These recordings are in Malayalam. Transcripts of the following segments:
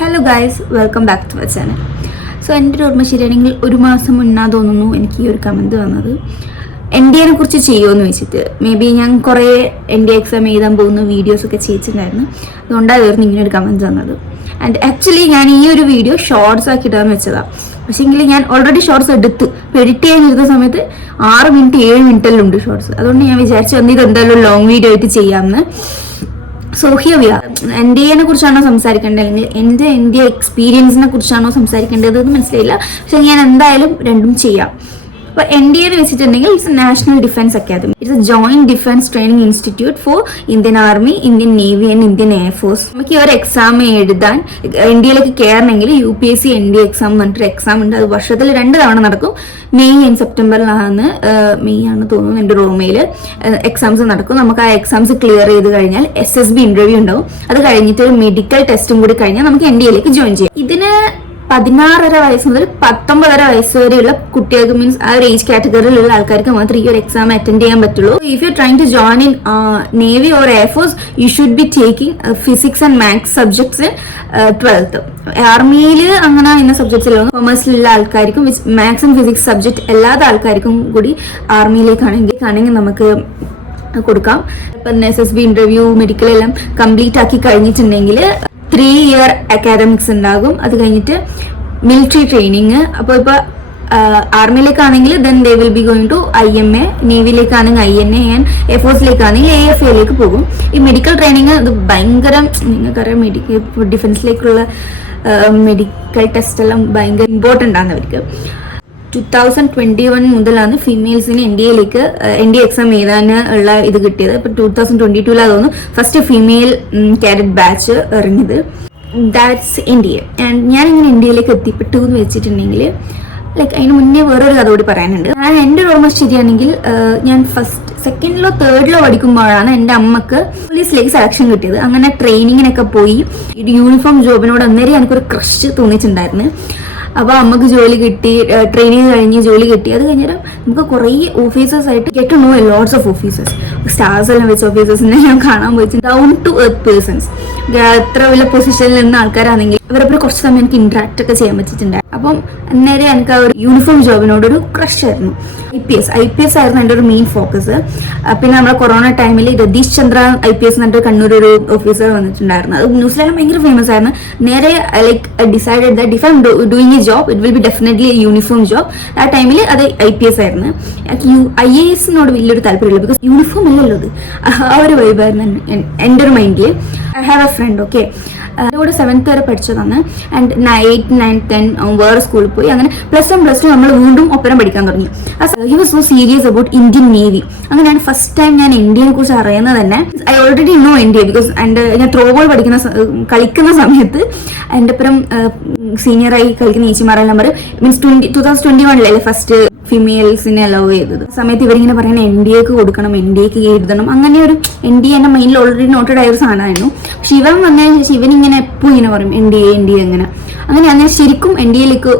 Hello guys, welcome back to my channel. So എൻ്റെ ഒരു ഓർമ്മ ശരിയാണെങ്കിൽ ഒരു മാസം മുന്നാ തോന്നുന്നു എനിക്ക് ഈ ഒരു കമൻറ്റ് വന്നത്. NDA കുറിച്ച് ചെയ്യുമെന്ന് വെച്ചിട്ട്. മേ ബി ഞാൻ കുറേ NDA എക്സാം എഴുതാൻ പോകുന്ന വീഡിയോസൊക്കെ ചെയ്തിട്ടുണ്ടായിരുന്നു. അതുകൊണ്ടായിരുന്നു ഇങ്ങനെ ഒരു കമൻറ്റ് വന്നത്. ആൻഡ് ആക്ച്വലി ഞാൻ ഈ ഒരു വീഡിയോ ഷോർട്സ് ആക്കി ഇടാന്ന് വെച്ചതാണ്. പക്ഷേങ്കിൽ ഞാൻ ഓൾറെഡി ഷോർട്സ് എടുത്ത് എഡിറ്റ് ചെയ്യാനിരുന്ന സമയത്ത് 6 മിനിറ്റ് 7 മിനിറ്റെല്ലാം ഉണ്ട് ഷോർട്സ്. അതുകൊണ്ട് ഞാൻ വിചാരിച്ചു ഇത് എന്തായാലും ലോങ് വീഡിയോ ആയിട്ട് ചെയ്യാമെന്ന്. So here we are. NDA കുറിച്ചാണോ സംസാരിക്കേണ്ടത് അല്ലെങ്കിൽ എൻ്റെ NDA എക്സ്പീരിയൻസിനെ കുറിച്ചാണോ സംസാരിക്കേണ്ടത് എന്ന് മനസ്സിലായില്ല. പക്ഷെ ഞാൻ എന്തായാലും രണ്ടും ചെയ്യാം. അപ്പോൾ NDA എന്ന് വെച്ചിട്ടുണ്ടെങ്കിൽ it's National Defence Academy. It's a joint defence training institute for Indian army, Indian navy and Indian air force. നമുക്ക് ഈ ഒരു എക്സാം എഴുതാൻ NDAയിലേക്ക് കയറണമെങ്കിൽ UPSC NDA എക്സാം എന്ന് പറഞ്ഞിട്ട് എക്സാം ഉണ്ട്. അത് വർഷത്തിൽ 2 തവണ നടക്കും. മെയ് ആൻഡ് സെപ്റ്റംബറിലാണ്, മെയ് ആണ് തോന്നുന്നു എൻ്റെ റൂമയിൽ എക്സാംസ് നടക്കും. നമുക്ക് ആ എക്സാംസ് ക്ലിയർ ചെയ്ത് കഴിഞ്ഞാൽ SSB ഇന്റർവ്യൂ ഉണ്ടാവും. അത് കഴിഞ്ഞിട്ട് ഒരു മെഡിക്കൽ ടെസ്റ്റും കൂടി കഴിഞ്ഞാൽ നമുക്ക് NDAയിലേക്ക് ജോയിൻ ചെയ്യാം. ഇതിന് 16.5 വയസ്സ് മുതൽ 19.5 വയസ്സ് വരെയുള്ള കുട്ടികൾക്ക്, മീൻസ് ആ ഒരു ഏജ് കാറ്റഗറിയിലുള്ള ആൾക്കാർക്ക് മാത്രമേ ഈ ഒരു എക്സാം അറ്റൻഡ് ചെയ്യാൻ പറ്റുള്ളൂ. If you trying to join in navy or air force, you should be taking physics and maths subjects in 12th. ആർമിയിൽ അങ്ങനെ ഇന്ന സബ്ജക്ട്സിലാണ്. കൊമേഴ്സിലുള്ള ആൾക്കാർക്കും മാത്സ് ആൻഡ് ഫിസിക്സ് സബ്ജക്ട് അല്ലാത്ത ആൾക്കാർക്കും കൂടി ആർമിയിലേക്കാണെങ്കിൽ നമുക്ക് കൊടുക്കാം. ഇപ്പം SSB ഇന്റർവ്യൂ, മെഡിക്കൽ എല്ലാം കംപ്ലീറ്റ് ആക്കി കഴിഞ്ഞിട്ടുണ്ടെങ്കിൽ 3 ഇയർ അക്കാഡമിക്സ് ഉണ്ടാകും. അത് കഴിഞ്ഞിട്ട് മിലിറ്ററി ട്രെയിനിങ്. അപ്പോൾ ഇപ്പോൾ ആർമിയിലേക്കാണെങ്കിൽ then they will be going to IMA, നേവിയിലേക്കാണെങ്കിൽ INA, ആൻഡ് എയർഫോഴ്സിലേക്കാണെങ്കിൽ AFA പോകും. ഈ മെഡിക്കൽ ട്രെയിനിങ് അത് ഭയങ്കര, നിങ്ങൾക്കറിയാം, ഡിഫൻസിലേക്കുള്ള മെഡിക്കൽ ടെസ്റ്റ് എല്ലാം ഭയങ്കര ഇമ്പോർട്ടൻ്റ് ആണ് അവർക്ക്. 2021 മുതലാണ് ഫീമെയിൽസിന് NDA എക്സാം എഴുതാൻ ഉള്ള ഇത് കിട്ടിയത്. ഇപ്പൊ 2022 തോന്നുന്നു ഫസ്റ്റ് ഫീമെയിൽ കാഡറ്റ് ബാച്ച് ഇറങ്ങിയത്. That's NDA. ആൻഡ് ഞാൻ ഇങ്ങനെ NDAയിലേക്ക് എത്തിപ്പെട്ടു എന്ന് വെച്ചിട്ടുണ്ടെങ്കിൽ ലൈക്ക് അതിന് മുന്നേ വേറൊരു കഥ കൂടി പറയാനുണ്ട്. ഞാൻ എൻ്റെ ഓർമ്മ ശരിയാണെങ്കിൽ ഞാൻ സെക്കൻഡിലോ തേർഡിലോ പഠിക്കുമ്പോഴാണ് എൻ്റെ അമ്മക്ക് പോലീസിലേക്ക് സെലക്ഷൻ കിട്ടിയത്. അങ്ങനെ ട്രെയിനിങ്ങിനൊക്കെ പോയി യൂണിഫോം ജോബിനോട് അന്നേരം എനിക്കൊരു ക്രഷ് തോന്നിയിട്ടുണ്ടായിരുന്നു. അപ്പോൾ അമ്മക്ക് ജോലി കിട്ടി, ട്രെയിനിങ് കഴിഞ്ഞ് ജോലി കിട്ടി. അത് കഴിഞ്ഞാൽ നമുക്ക് കുറേ ഓഫീസേഴ്സ് ആയിട്ട് get to know lots of officers. Stars എല്ലാം വെച്ച ഓഫീസേഴ്സിനെ ഞാൻ കാണാൻ പോയിട്ട് ഡൗൺ ടു എർത്ത് പേഴ്സൺസ്, എത്ര വലിയ പൊസിഷനിൽ നിന്ന ആൾക്കാരാണെങ്കിൽ അവരപ്പോൾ കുറച്ച് സമയം എനിക്ക് ഇന്ററാക്ട് ഒക്കെ ചെയ്യാൻ പറ്റിയിട്ടുണ്ട്. അപ്പം അന്നേരം എനിക്ക് ആ ഒരു യൂണിഫോം ജോബിനോടൊരു ക്രഷ് ആയിരുന്നു. IPS ആയിരുന്നു എൻ്റെ ഒരു മെയിൻ ഫോക്കസ്. പിന്നെ നമ്മുടെ കൊറോണ ടൈമിൽ രതീഷ് ചന്ദ്ര IPS എന്നിട്ട് കണ്ണൂർ ഒരു ഓഫീസർ വന്നിട്ടുണ്ടായിരുന്നു. അത് ന്യൂസിലെല്ലാം ഭയങ്കര ഫേമസ് ആയിരുന്നു. നേരെ like decided that if I am doing A job it will be definitely A uniform job. ആ ടൈമിൽ അത് IPS ആയിരുന്നു. IAS വലിയൊരു താല്പര്യമില്ല, ബിക്കോസ് യൂണിഫോം അല്ലല്ലോ അത്. ആ ഒരു വൈബായിരുന്നു എൻ്റെ ഒരു മൈൻഡിൽ. I have a friend, okay, അതോടെ 7th വരെ പഠിച്ചതാണ്. ആൻഡ് 8, 9, 10 വേറെ സ്കൂളിൽ പോയി. അങ്ങനെ +1, +2 നമ്മൾ വീണ്ടും ഒപ്പരം പഠിക്കാൻ തുടങ്ങി. He was so serious about Indian navy. അങ്ങനെയാണ് ഫസ്റ്റ് ടൈം ഞാൻ NDAയെ കുറിച്ച് അറിയുന്നത് തന്നെ. I already know NDA because ഞാൻ ത്രോ ബോൾ കളിക്കുന്ന സമയത്ത് എൻ്റെ ഒപ്പം സീനിയറായി കളിക്കുന്ന ചേച്ചിമാരെല്ലാം പറയും, മീൻസ് 2021 ഫസ്റ്റ് ഫീമെയിൽസിനെ അലോ ചെയ്തത് സമയത്ത് ഇവരിങ്ങനെ പറയുന്നത് NDAക്ക് കൊടുക്കണം, NDAക്ക് എഴുതണം. അങ്ങനെ ഒരു NDA എൻ്റെ മൈൻഡിൽ ഓൾറെഡി നോട്ടഡ് ആയ ഒരു സാധനമായിരുന്നു. പക്ഷെ ഇവൻ വന്നതിന് ശേഷം ഇവനിങ്ങനെ എപ്പോഴും ഇങ്ങനെ പറയും NDA അങ്ങനെ ഞാൻ ശരിക്കും NDAയിലേക്ക്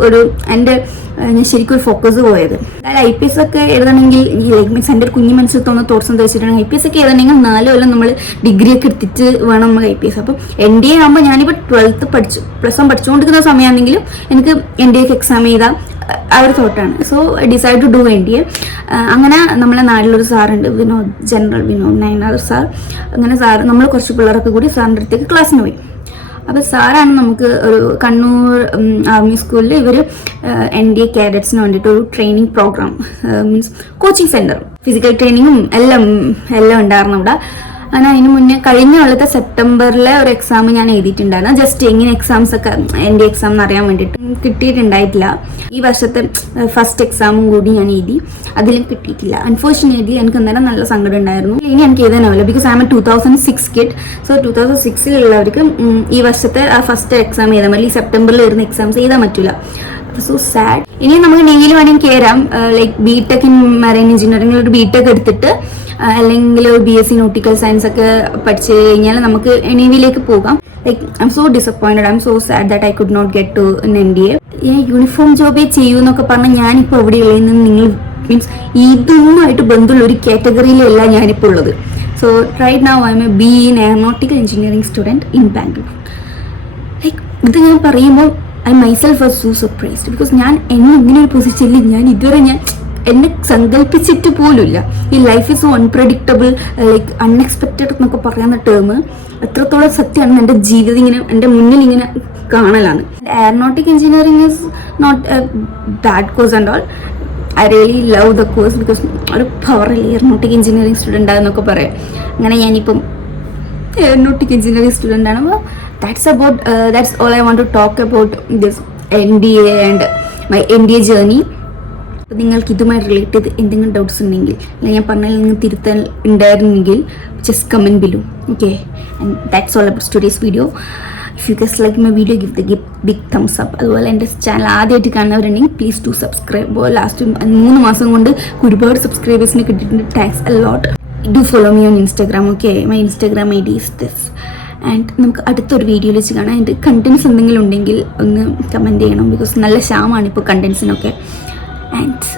ഞാൻ ശരിക്കും ഒരു ഫോക്കസ് പോയത്. അതായത് IPS ഒക്കെ എഴുതണമെങ്കിൽ ലൈക്ക് മീൻസ് എൻ്റെ ഒരു കുഞ്ഞു മനസ്സിൽ തോന്നുന്ന തോട്ട്സ് എന്താ വെച്ചിട്ടുണ്ടെങ്കിൽ IPS ഒക്കെ എഴുതണമെങ്കിൽ 4 കൊല്ലം നമ്മൾ ഡിഗ്രി ഒക്കെ എടുത്തിട്ട് വേണം നമ്മൾ IPS. അപ്പം NDA ആകുമ്പോൾ ഞാനിപ്പോൾ 12th +1 പഠിച്ചുകൊണ്ടിരിക്കുന്ന സമയമാണെങ്കിലും എനിക്ക് NDAക്ക് എക്സാം ചെയ്താൽ ആ ഒരു തോട്ടാണ്. So decide to do NDA. അങ്ങനെ നമ്മളെ നാട്ടിലൊരു സാറുണ്ട്, ജനറൽ വിനോദ് നയനാർ സാർ. അങ്ങനെ സാർ നമ്മൾ കുറച്ച് പിള്ളേരൊക്കെ കൂടി സാറിൻ്റെ അടുത്തേക്ക് ക്ലാസ്സിന് പോയി. അപ്പോൾ സാറാണ് നമുക്ക് ഒരു കണ്ണൂർ ആർമി സ്കൂളിൽ ഇവർ NDA കാഡറ്റ്സിന് വേണ്ടിയിട്ട് ഒരു training programme, means coaching centre, physical ട്രെയിനിങ്ങും എല്ലാം ഉണ്ടായിരുന്നു അവിടെ. അങ്ങനെ അതിന് മുന്നേ കഴിഞ്ഞ കൊല്ലത്തെ സെപ്റ്റംബറിലെ ഒരു എക്സാം ഞാൻ എഴുതിയിട്ടുണ്ടായിരുന്നു. ജസ്റ്റ് എങ്ങനെ എക്സാംസ് ഒക്കെ NDA എക്സാം എന്ന് അറിയാൻ വേണ്ടിയിട്ട്. കിട്ടിയിട്ടുണ്ടായിട്ടില്ല. ഈ വർഷത്തെ ഫസ്റ്റ് എക്സാമും കൂടി ഞാൻ എഴുതി, അതിലും കിട്ടിയിട്ടില്ല. അൺഫോർച്ചുനേറ്റ്ലി എനിക്ക് അന്നേരം നല്ല സങ്കടം ഉണ്ടായിരുന്നു. ഇനി എനിക്ക് എഴുതാനാവില്ല because I'm 2006 kid. So 2006 ഈ വർഷത്തെ ഫസ്റ്റ് എക്സാം എഴുതാൻ പറ്റില്ല. ഈ സെപ്റ്റംബറിൽ വരുന്ന എക്സാംസ് എഴുതാൻ പറ്റില്ല. So sad. ഇനി നമുക്ക് നേവിയിൽ വേണമെങ്കിൽ കയറാം. ലൈക്ക് BTech ഇൻ മറൈൻ എഞ്ചിനീയറിംഗിൽ ഒരു BTech എടുത്തിട്ട് അല്ലെങ്കിൽ BSc നോട്ടിക്കൽ സയൻസ് ഒക്കെ പഠിച്ചു കഴിഞ്ഞാൽ നമുക്ക് നേവിയിലേക്ക് പോകാം. Like I'm so disappointed, I'm so sad that I could not get to NDA. Uniform ജോബേ ചെയ്യൂ എന്നൊക്കെ പറഞ്ഞാൽ ഞാനിപ്പോൾ എവിടെയുള്ളതെന്ന് നിങ്ങൾ മീൻസ് ഇതുമായിട്ട് ബന്ധമുള്ള ഒരു കാറ്റഗറിയിലല്ല ഞാനിപ്പോൾ ഉള്ളത്. So right now I am a BE in aeronautical engineering student in Bangalore. Like ഇത് ഞാൻ പറയുമ്പോൾ I myself was so surprised. Because ഞാൻ എന്നെ ഇങ്ങനെ ഒരു പൊസിഷനിൽ ഞാൻ ഇതുവരെ എന്നെ സങ്കല്പിച്ചിട്ട് പോലുമില്ല. ഈ life is so unpredictable, like unexpected എന്നൊക്കെ പറയുന്ന ടേം എത്രത്തോളം സത്യമാണ് എൻ്റെ ജീവിതം ഇങ്ങനെ എൻ്റെ മുന്നിൽ ഇങ്ങനെ കാണലാണ്. Aeronautic engineering is not a bad course and all. I really love the course because ഒരു പവറിൽ എയറോനോട്ടിക് എഞ്ചിനീയറിംഗ് സ്റ്റുഡൻ്റ് ആണെന്നൊക്കെ പറയാം. അങ്ങനെ ഞാനിപ്പം എയറോനോട്ടിക് എഞ്ചിനീയറിംഗ് സ്റ്റുഡൻ്റ് ആണ്. അപ്പോൾ that's all I want to talk about this NDA and my NDA journey. അപ്പോൾ നിങ്ങൾക്ക് ഇതുമായി റിലേറ്റ് ചെയ്ത് എന്തെങ്കിലും ഡൗട്ട്സ് ഉണ്ടെങ്കിൽ, അല്ലെങ്കിൽ ഞാൻ പറഞ്ഞാൽ നിങ്ങൾ തിരുത്താൻ ഉണ്ടായിരുന്നെങ്കിൽ just comment below. Okay, and that's all about today's video. If you guys like my video, give the big thumbs up. അതുപോലെ എൻ്റെ ചാനൽ ആദ്യമായിട്ട് കാണുന്നവരുണ്ടെങ്കിൽ പ്ലീസ് ടു സബ്സ്ക്രൈബ്. ലാസ്റ്റ് 3 മാസം കൊണ്ട് ഒരുപാട് സബ്സ്ക്രൈബേഴ്സിനെ കിട്ടിയിട്ടുണ്ട്. Thanks a lot. Do follow me on Instagram. Okay, my Instagram ID is this. And നമുക്ക് അടുത്തൊരു വീഡിയോയിൽ വെച്ച് കാണാം. അതിൻ്റെ കണ്ടൻസ് എന്തെങ്കിലും ഉണ്ടെങ്കിൽ ഒന്ന് കമൻറ്റ് ചെയ്യണം. ബിക്കോസ് നല്ല ക്ഷാമാണ് ഇപ്പോൾ കണ്ടൻസിനൊക്കെ. ആൻഡ്